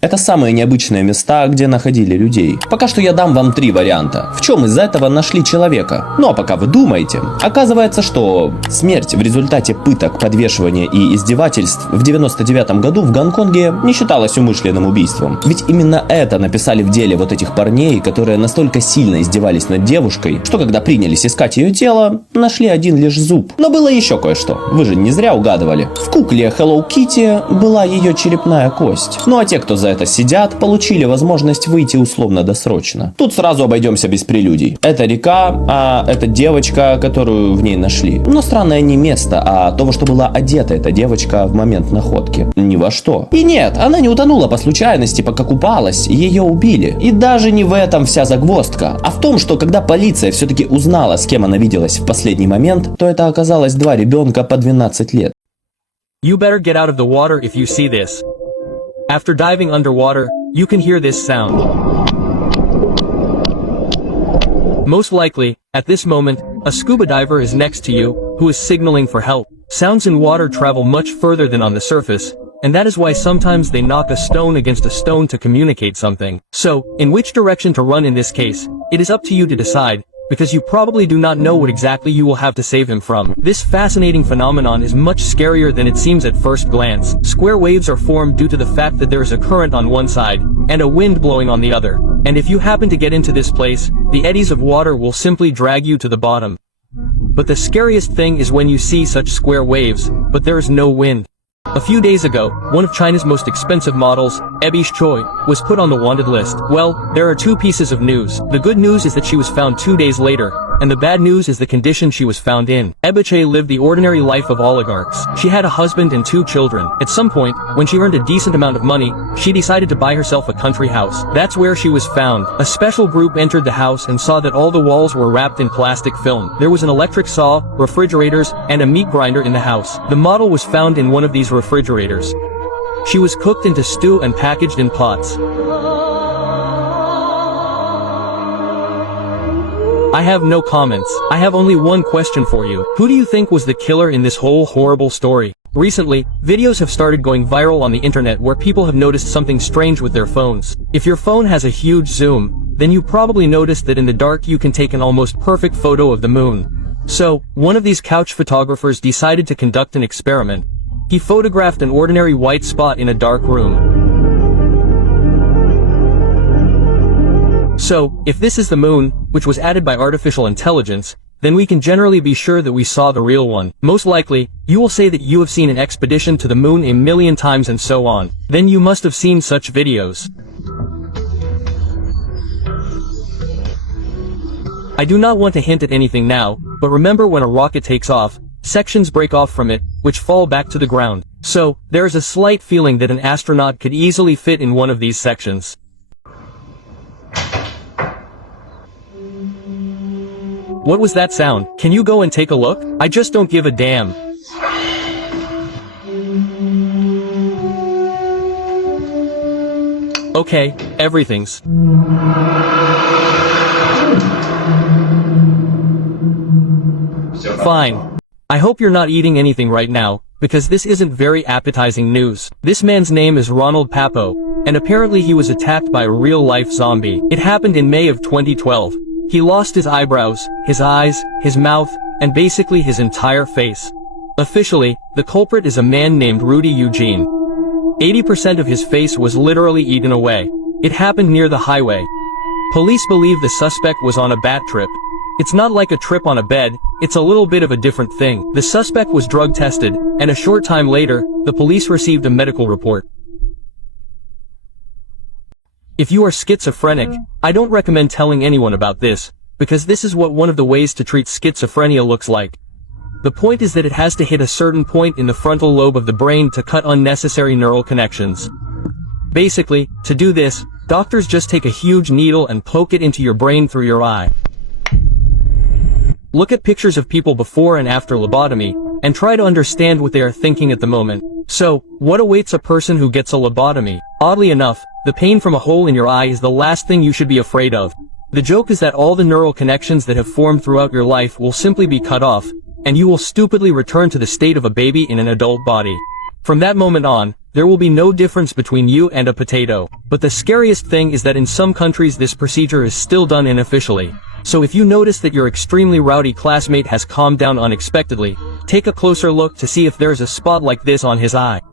Это самые необычные места, где находили людей. Пока что я дам вам 3 варианта, в чем из этого нашли человека. Ну а пока вы думаете, оказывается, что смерть в результате пыток, подвешивания и издевательств в 99 году в Гонконге не считалась умышленным убийством. Ведь именно это написали в деле вот этих парней, которые настолько сильно издевались над девушкой, что когда принялись искать ее тело, нашли один лишь зуб. Но было еще кое-что, вы же не зря угадывали. В кукле Hello Kitty была ее черепная кость. Ну а те, кто за это сидят, получили возможность выйти условно-досрочно. Тут сразу обойдемся без прелюдий. Это река, а это девочка, которую в ней нашли. Но странное не место, а то, во что была одета эта девочка в момент находки. Ни во что. И нет, она не утонула по случайности, пока купалась, ее убили. И даже не в этом вся загвоздка, а в том, что когда полиция все-таки узнала, с кем она виделась в последний момент, то это оказалось 2 ребенка по 12 лет. You better get out of the water if you see this. After diving underwater, you can hear this sound. Most likely, at this moment, a scuba diver is next to you, who is signaling for help. Sounds in water travel much further than on the surface, and that is why sometimes they knock a stone against a stone to communicate something. So, in which direction to run in this case, it is up to you to decide, because you probably do not know what exactly you will have to save him from. This fascinating phenomenon is much scarier than it seems at first glance. Square waves are formed due to the fact that there is a current on one side, and a wind blowing on the other. And if you happen to get into this place, the eddies of water will simply drag you to the bottom. But the scariest thing is when you see such square waves, but there is no wind. A few days ago, one of China's most expensive models, Ebish Choi, was put on the wanted list. Well, there are 2 pieces of news. The good news is that she was found 2 days later, and the bad news is the condition she was found in. Ebiche lived the ordinary life of oligarchs. She had a husband and 2 children. At some point, when she earned a decent amount of money, she decided to buy herself a country house. That's where she was found. A special group entered the house and saw that all the walls were wrapped in plastic film. There was an electric saw, refrigerators, and a meat grinder in the house. The model was found in one of these refrigerators. She was cooked into stew and packaged in pots. I have no comments. I have only one question for you. Who do you think was the killer in this whole horrible story? Recently, videos have started going viral on the internet where people have noticed something strange with their phones. If your phone has a huge zoom, then you probably noticed that in the dark you can take an almost perfect photo of the moon. So, one of these couch photographers decided to conduct an experiment. He photographed an ordinary white spot in a dark room. So, if this is the moon, which was added by artificial intelligence, then we can generally be sure that we saw the real one. Most likely, you will say that you have seen an expedition to the moon a million times and so on. Then you must have seen such videos. I do not want to hint at anything now, but remember when a rocket takes off, sections break off from it, which fall back to the ground. So, there is a slight feeling that an astronaut could easily fit in one of these sections. What was that sound? Can you go and take a look? I just don't give a damn. Okay, everything's fine. I hope you're not eating anything right now, because this isn't very appetizing news. This man's name is Ronald Papo, and apparently he was attacked by a real-life zombie. It happened in May of 2012. He lost his eyebrows, his eyes, his mouth, and basically his entire face. Officially, the culprit is a man named Rudy Eugene. 80% of his face was literally eaten away. It happened near the highway. Police believe the suspect was on a bat trip. It's not like a trip on a bed, it's a little bit of a different thing. The suspect was drug tested, and a short time later, the police received a medical report. If you are schizophrenic, I don't recommend telling anyone about this, because this is what one of the ways to treat schizophrenia looks like. The point is that it has to hit a certain point in the frontal lobe of the brain to cut unnecessary neural connections. Basically, to do this, doctors just take a huge needle and poke it into your brain through your eye. Look at pictures of people before and after lobotomy, and try to understand what they are thinking at the moment. So, what awaits a person who gets a lobotomy? Oddly enough, the pain from a hole in your eye is the last thing you should be afraid of. The joke is that all the neural connections that have formed throughout your life will simply be cut off, and you will stupidly return to the state of a baby in an adult body. From that moment on, there will be no difference between you and a potato. But the scariest thing is that in some countries this procedure is still done unofficially. So if you notice that your extremely rowdy classmate has calmed down unexpectedly, take a closer look to see if there's a spot like this on his eye.